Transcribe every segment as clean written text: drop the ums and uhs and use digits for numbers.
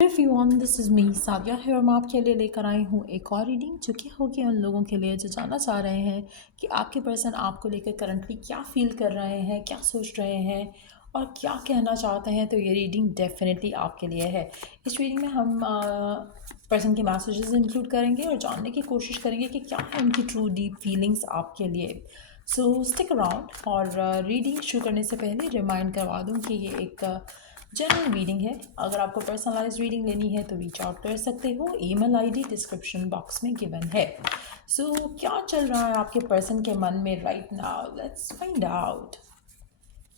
Everyone, this is me साविया है और मैं आपके लिए लेकर आई हूँ एक और रीडिंग जो कि होगी उन लोगों के लिए जो जानना चाह रहे हैं कि आपके पर्सन आपको लेकर करंटली क्या फील कर रहे हैं, क्या सोच रहे हैं और क्या कहना चाहते हैं। तो ये रीडिंग डेफिनेटली आपके लिए है। इस रीडिंग में हम पर्सन के मैसेजेस इंक्लूड करेंगे और जानने की कोशिश करेंगे कि क्या है उनकी ट्रू डीप फीलिंग्स आपके लिए। सो स्टिक अराउंड। और रीडिंग शुरू करने से पहले रिमाइंड करवा दूँ कि ये एक जनरल रीडिंग है। अगर आपको पर्सनलाइज रीडिंग लेनी है तो रीच आउट कर सकते हो। ईमेल आईडी डिस्क्रिप्शन बॉक्स में गिवन है। सो क्या चल रहा है आपके पर्सन के मन में right now, let's find out.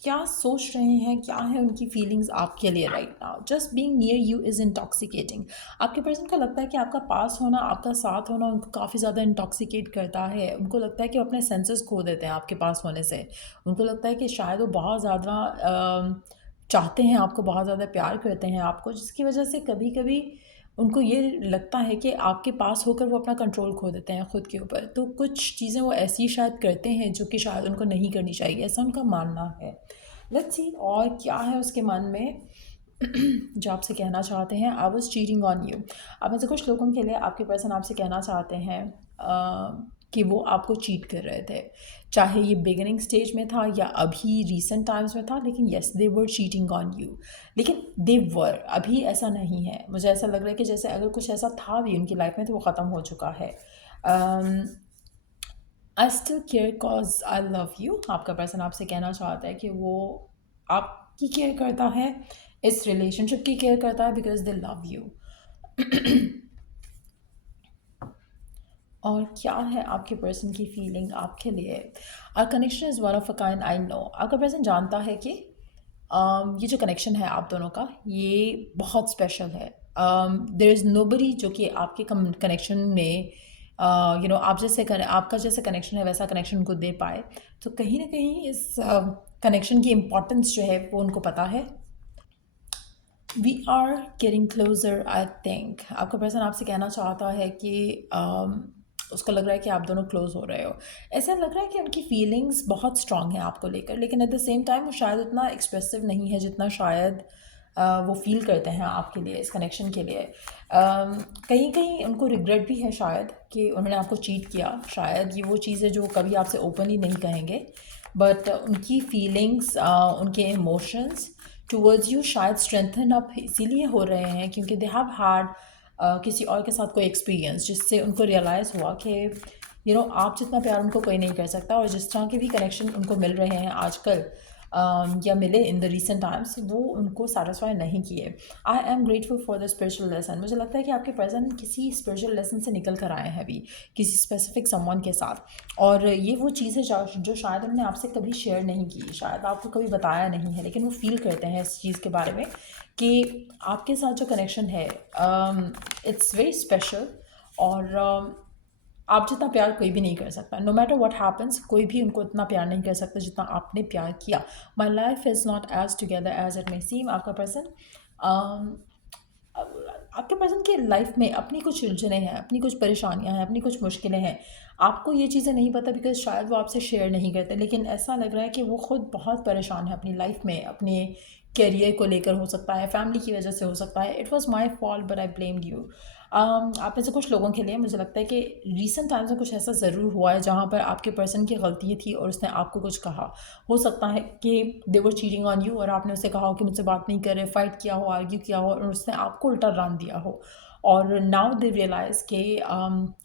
क्या सोच रहे हैं, क्या है उनकी फीलिंग्स आपके लिए right now. Just being near you is intoxicating. आपके पर्सन को लगता है कि आपका पास होना, आपका साथ होना उनको काफ़ी ज़्यादा इंटॉक्सिकेट करता है। उनको लगता है कि वो अपने सेंसेस खो देते हैं आपके पास होने से। उनको लगता है कि शायद वो बहुत ज़्यादा चाहते हैं आपको, बहुत ज़्यादा प्यार करते हैं आपको, जिसकी वजह से कभी कभी उनको ये लगता है कि आपके पास होकर वो अपना कंट्रोल खो देते हैं ख़ुद के ऊपर। तो कुछ चीज़ें वो ऐसी शायद करते हैं जो कि शायद उनको नहीं करनी चाहिए, ऐसा उनका मानना है। लेट्स सी और क्या है उसके मन में जो आपसे कहना चाहते हैं। I was cheating on you. अब में से कुछ लोगों के लिए आपके पर्सन आपसे कहना चाहते हैं कि वो आपको चीट कर रहे थे, चाहे ये बिगिनिंग स्टेज में था या अभी रीसेंट टाइम्स में था। लेकिन yes, they were cheating on you. लेकिन दे वर, अभी ऐसा नहीं है। मुझे ऐसा लग रहा है कि जैसे अगर कुछ ऐसा था भी उनकी लाइफ में तो वो ख़त्म हो चुका है। I still care cause I love you. आपका पर्सन आपसे कहना चाहता है कि वो आपकी केयर करता है, इस रिलेशनशिप की केयर करता है बिकॉज दे लव यू। और क्या है आपके पर्सन की फीलिंग आपके लिए। Our connection is one of a kind I know. आपका पर्सन जानता है कि ये जो कनेक्शन है आप दोनों का, ये बहुत स्पेशल है। देयर इज़ नोबडी जो कि आपके कनेक्शन में आप जैसे आपका जैसे कनेक्शन है वैसा कनेक्शन उनको दे पाए। तो कहीं ना कहीं इस कनेक्शन की इम्पोर्टेंस जो है वो उनको पता है। We are getting closer I think. आपका पर्सन आपसे कहना चाहता है कि उसको लग रहा है कि आप दोनों क्लोज हो रहे हो। ऐसा लग रहा है कि उनकी फीलिंग्स बहुत स्ट्रांग है आपको लेकर, लेकिन एट द सेम टाइम वो शायद उतना एक्सप्रेसिव नहीं है जितना शायद वो फील करते हैं आपके लिए, इस कनेक्शन के लिए। कहीं कहीं उनको रिग्रेट भी है शायद कि उन्होंने आपको चीट किया। शायद ये वो चीज़ है जो कभी आपसे ओपनली नहीं कहेंगे, बट उनकी फीलिंग्स, उनके इमोशंस टूवर्ड्स यू शायद स्ट्रेंथन अप इसीलिए हो रहे हैं क्योंकि दे हैव हैड किसी और के साथ कोई एक्सपीरियंस जिससे उनको रियलाइज़ हुआ कि आप जितना प्यार उनको कोई नहीं कर सकता। और जिस तरह के भी कनेक्शन उनको मिल रहे हैं आजकल या मिले इन द रिसेंट टाइम्स, वो उनको सेटिस्फाई नहीं किए। I am grateful for the spiritual lesson. मुझे लगता है कि आपके पर्सन किसी स्पिरिचुअल लेसन से निकल कर आए हैं अभी, किसी स्पेसिफिक समवन के साथ। और ये वो चीज़ है जो शायद उन्होंने आपसे कभी शेयर नहीं की, शायद आपको कभी बताया नहीं है, लेकिन वो फील करते हैं इस चीज़ के बारे में कि आपके साथ जो कनेक्शन है इट्स वेरी स्पेशल। और आप जितना प्यार कोई भी नहीं कर सकता। नो मैटर व्हाट हैपन्स, कोई भी उनको इतना प्यार नहीं कर सकता जितना आपने प्यार किया। My life is not as together as it may seem. आपका पर्सन आपके पर्सन की लाइफ में अपनी कुछ उलझनें हैं, अपनी कुछ परेशानियां हैं, अपनी कुछ मुश्किलें हैं। आपको ये चीज़ें नहीं पता बिकॉज शायद वो आपसे शेयर नहीं करते, लेकिन ऐसा लग रहा है कि वो खुद बहुत परेशान है अपनी लाइफ में, अपने करियर को लेकर हो सकता है, फैमिली की वजह से हो सकता है। It was my fault but I blamed you. आप में से कुछ लोगों के लिए मुझे लगता है कि रीसेंट टाइम्स में कुछ ऐसा ज़रूर हुआ है जहाँ पर आपके पर्सन की गलती थी और उसने आपको कुछ कहा। हो सकता है कि दे वर चीटिंग ऑन यू और आपने उससे कहा हो कि मुझसे बात नहीं करे, फाइट किया हो, आर्ग्यू किया हो और उसने आपको उल्टा रान दिया हो। और नाउ दे रियलाइज़ कि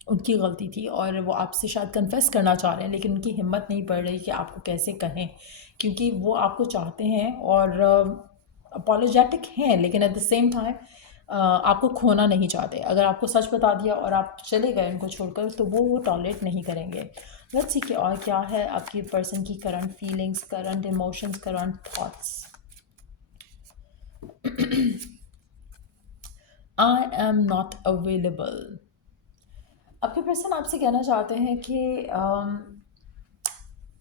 उनकी गलती थी और वो आपसे शायद कन्फेस करना चाह रहे हैं, लेकिन उनकी हिम्मत नहीं पड़ रही कि आपको कैसे कहें, क्योंकि वो आपको चाहते हैं और अपोलोजेटिक हैं, लेकिन एट द सेम टाइम आपको खोना नहीं चाहते। अगर आपको सच बता दिया और आप चले गए उनको छोड़कर तो वो टॉलरेट नहीं करेंगे। लेट्स सी कि और क्या है आपकी पर्सन की current feelings, current emotions, current thoughts. I am not available. आपके पर्सन आपसे कहना चाहते हैं कि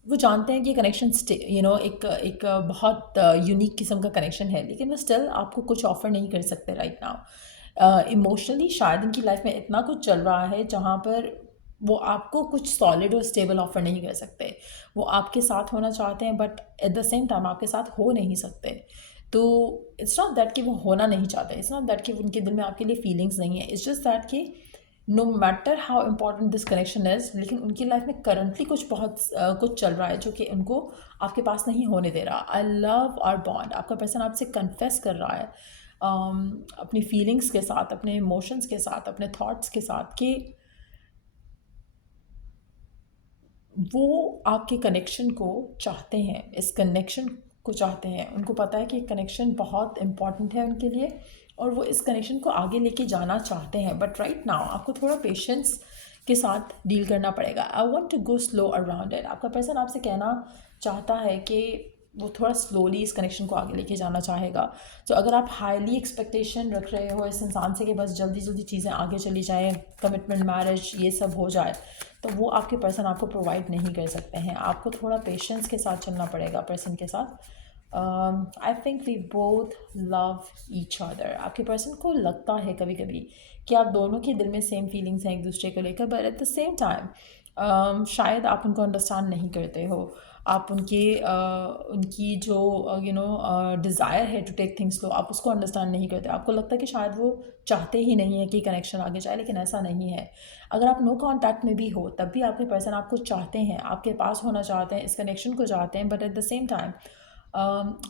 वो जानते हैं कि कनेक्शन एक बहुत यूनिक किस्म का कनेक्शन है, लेकिन वो स्टिल आपको कुछ ऑफ़र नहीं कर सकते राइट नाउ। इमोशनली शायद इनकी लाइफ में इतना कुछ चल रहा है जहाँ पर वो आपको कुछ सॉलिड और स्टेबल ऑफ़र नहीं कर सकते। वो आपके साथ होना चाहते हैं but at the same time आपके साथ हो नहीं सकते। तो इट्स नॉट दैट कि वो होना नहीं चाहते, इट्स नॉट दैट कि उनके दिल में आपके लिए फीलिंग्स नहीं है, इट्स जस्ट दैट कि no matter how important this connection is, लेकिन उनकी लाइफ में करंटली कुछ बहुत कुछ चल रहा है जो कि उनको आपके पास नहीं होने दे रहा। आई लव आवर बॉन्ड, आपका पर्सन आपसे कन्फेस कर रहा है अपनी फीलिंग्स के साथ, अपने इमोशंस के साथ, अपने थॉट्स के साथ, कि वो आपके कनेक्शन को चाहते हैं, इस कनेक्शन को चाहते हैं। उनको पता है कि कनेक्शन बहुत इम्पॉर्टेंट है उनके लिए और वो इस कनेक्शन को आगे लेके जाना चाहते हैं। बट राइट नाउ आपको थोड़ा पेशेंस के साथ डील करना पड़ेगा। I want to go slow around it. आपका पर्सन आपसे कहना चाहता है कि वो थोड़ा स्लोली इस कनेक्शन को आगे लेके जाना चाहेगा। तो अगर आप हाईली एक्सपेक्टेशन रख रहे हो इस इंसान से कि बस जल्दी जल्दी चीज़ें आगे चली जाएँ, कमिटमेंट, मैरिज, ये सब हो जाए, तो वो आपके पर्सन आपको प्रोवाइड नहीं कर सकते हैं। आपको थोड़ा पेशेंस के साथ चलना पड़ेगा पर्सन के साथ। I think we both love each other. आपके पर्सन को लगता है कभी कभी कि आप दोनों के दिल में सेम फीलिंग्स हैं एक दूसरे को लेकर, but at the same time शायद आप उनको अंडरस्टैंड नहीं करते हो। आप उनकी जो डिज़ायर है टू टेक थिंग्स स्लो, आप उसको अंडरस्टैंड नहीं करते। आपको लगता है कि शायद वो चाहते ही नहीं है कि कनेक्शन आगे जाए, लेकिन ऐसा नहीं है। अगर आप नो कांटेक्ट में भी हो तब भी आपके पर्सन आपको चाहते हैं, आपके पास होना चाहते हैं, इस कनेक्शन को चाहते हैं, but at the same time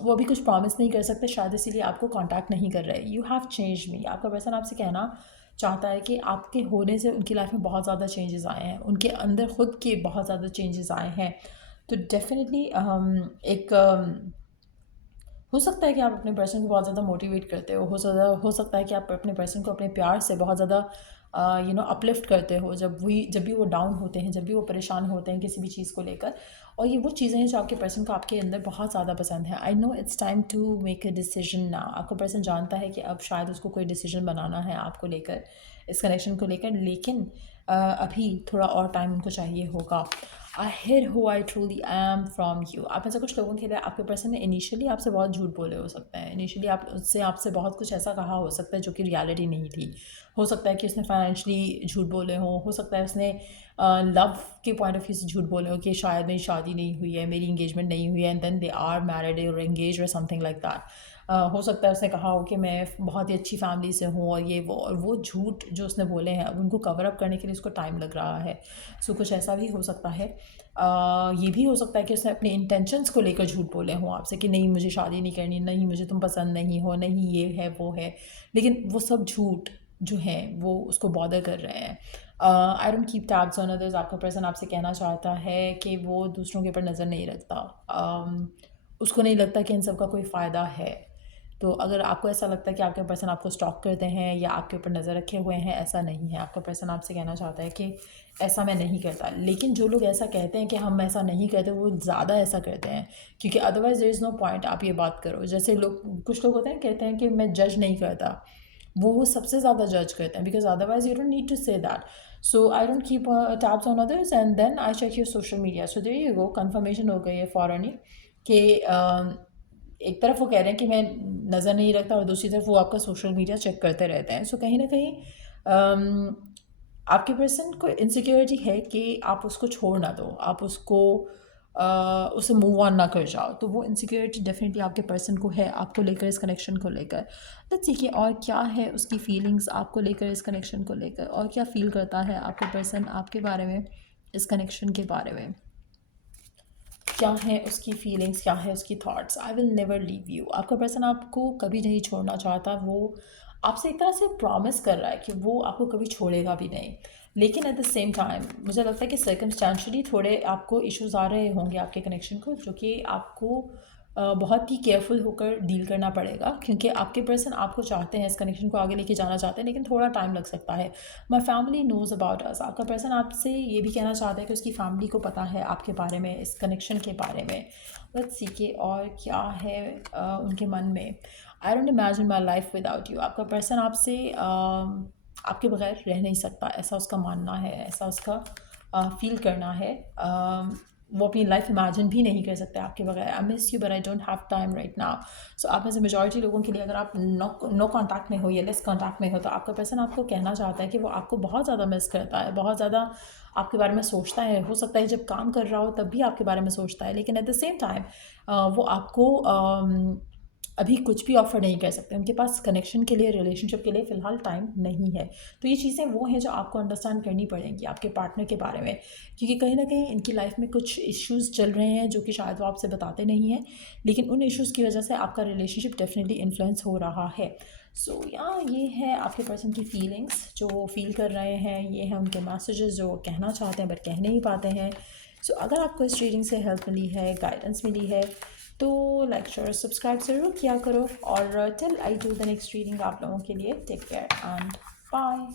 वो अभी कुछ प्रॉमिस नहीं कर सकते, शायद इसीलिए आपको कांटेक्ट नहीं कर रहे। यू हैव चेंज मी। आपका पर्सन आपसे कहना चाहता है कि आपके होने से उनकी लाइफ में बहुत ज़्यादा चेंजेस आए हैं, उनके अंदर खुद के बहुत ज़्यादा चेंजेस आए हैं। तो डेफिनेटली एक हो सकता है कि आप अपने पर्सन को बहुत ज़्यादा मोटिवेट करते हो सकता है कि आप अपने पर्सन को अपने प्यार से बहुत ज़्यादा अपलिफ्ट करते हो जब भी वो डाउन होते हैं, जब भी वो परेशान होते हैं किसी भी चीज़ को लेकर। और ये वो चीज़ें हैं जो आपके पर्सन को आपके अंदर बहुत ज़्यादा पसंद है। I know it's time to make a decision now. आपका पर्सन जानता है कि अब शायद उसको कोई डिसीजन बनाना है आपको लेकर, इस कनेक्शन को लेकर, लेकिन अभी थोड़ा और टाइम उनको चाहिए होगा। I hear who I truly am from you. आप में से कुछ लोगों के लिए आपके पर्सन ने इनिशियली आपसे बहुत झूठ बोले हो सकते हैं, इनिशियली आपसे बहुत कुछ ऐसा कहा हो सकता है जो कि रियलिटी नहीं थी। हो सकता है कि उसने फाइनेंशियली झूठ बोले हो सकता है उसने लव के पॉइंट ऑफ व्यू से झूठ बोले हो कि शायद मेरी शादी नहीं हुई है, मेरी इंगेजमेंट नहीं हुई है, and then they are married और एंगेज और समथिंग लाइक दैट। हो सकता है उसने कहा हो कि मैं बहुत ही अच्छी फैमिली से हूँ और ये वो झूठ जो उसने बोले हैं अब उनको कवर अप करने के लिए उसको टाइम लग रहा है। सो कुछ ऐसा भी हो सकता है। ये भी हो सकता है कि उसने अपने इंटेंशंस को लेकर झूठ बोले हों आपसे कि नहीं मुझे शादी नहीं करनी, नहीं मुझे तुम पसंद नहीं हो, नहीं ये है वो है, लेकिन वो सब झूठ जो हैं वो उसको बॉदर कर रहे हैं। आई don't keep tabs on others. आपका पर्सन आपसे कहना चाहता है कि वो दूसरों के ऊपर नज़र नहीं रखता। उसको नहीं लगता कि इन सब का कोई फ़ायदा है। तो अगर आपको ऐसा लगता है कि आपके पर्सन आपको स्टॉक करते हैं या आपके ऊपर नज़र रखे हुए हैं, ऐसा नहीं है। आपका पर्सन आपसे कहना चाहता है कि ऐसा मैं नहीं करता। लेकिन जो लोग ऐसा कहते हैं कि हम ऐसा नहीं करते, वो ज़्यादा ऐसा करते हैं, क्योंकि otherwise there is no point आप ये बात करो। जैसे कुछ लोग होते हैं कहते हैं कि मैं जज नहीं करता, वो सबसे ज़्यादा जज करते हैं, because otherwise you don't need to say that. So I don't keep tabs on others and then I check your social media. So there you go, confirmation हो गई है फ़ौरन ही कि एक तरफ वो कह रहे हैं कि मैं नज़र नहीं रखता और दूसरी तरफ वो आपका सोशल मीडिया चेक करते रहते हैं। सो कहीं ना कहीं आपके पर्सन को इनसिक्योरिटी है कि आप उसको छोड़ ना दो, आप उससे मूव ऑन ना कर जाओ। तो वो इनसिक्योरिटी डेफिनेटली आपके पर्सन को है आपको लेकर, इस कनेक्शन को लेकर। लेट्स सी कि और क्या है उसकी फीलिंग्स आपको लेकर, इस कनेक्शन को लेकर, और क्या फील करता है आपके पर्सन आपके बारे में, इस कनेक्शन के बारे में। क्या है उसकी फीलिंग्स, क्या है उसकी thoughts. I will never leave you. आपका पर्सन आपको कभी नहीं छोड़ना चाहता। वो आपसे एक तरह से प्रॉमिस कर रहा है कि वो आपको कभी छोड़ेगा भी नहीं, लेकिन एट द सेम टाइम मुझे लगता है कि सर्कमस्टेंशली थोड़े आपको इश्यूज आ रहे होंगे आपके कनेक्शन को, जो कि आपको बहुत ही केयरफुल होकर डील करना पड़ेगा, क्योंकि आपके पर्सन आपको चाहते हैं, इस कनेक्शन को आगे लेके जाना चाहते हैं, लेकिन थोड़ा टाइम लग सकता है। My family knows about us. आपका पर्सन आपसे ये भी कहना चाहता है कि उसकी फैमिली को पता है आपके बारे में, इस कनेक्शन के बारे में। लेट्स सी के और क्या है उनके मन में। I don't imagine my life without you. आपका पर्सन आपसे आपके बगैर रह नहीं सकता, ऐसा उसका मानना है, ऐसा उसका फील करना है। वो अपनी लाइफ इमेजिन भी नहीं कर सकते आपके बगैर। I miss you but I don't have time right now. So आप में से मेजॉरिटी लोगों के लिए अगर आप नो कॉन्टैक्ट में हो या लेस कॉन्टैक्ट में हो, तो आपका पर्सन आपको कहना चाहता है कि वो आपको बहुत ज़्यादा मिस करता है, बहुत ज़्यादा आपके बारे में सोचता है। हो सकता है जब काम कर रहा हो तब भी आपके बारे में सोचता है, लेकिन एट द सेम टाइम वो आपको अभी कुछ भी ऑफ़र नहीं कर सकते, उनके पास कनेक्शन के लिए, रिलेशनशिप के लिए फ़िलहाल टाइम नहीं है। तो ये चीज़ें वो हैं जो आपको अंडरस्टैंड करनी पड़ेंगी आपके पार्टनर के बारे में, क्योंकि कहीं न कहीं इनकी लाइफ़ में कुछ इश्यूज़ चल रहे हैं जो कि शायद वो आपसे बताते नहीं हैं, लेकिन उन इश्यूज़ की वजह से आपका रिलेशनशिप डेफ़िनिटली इन्फ्लुएंस हो रहा है। सो या ये है आपके पर्सन की फीलिंग्स जो वो फ़ील कर रहे हैं, ये हैं उनके मैसेजेस जो वो कहना चाहते हैं बट कह नहीं पाते हैं। सो अगर आपको इस रीडिंग से हेल्प मिली है, गाइडेंस मिली है, तो लाइक शेयर सब्सक्राइब ज़रूर किया करो। और till I do the next reading आप लोगों के लिए टेक केयर एंड बाय।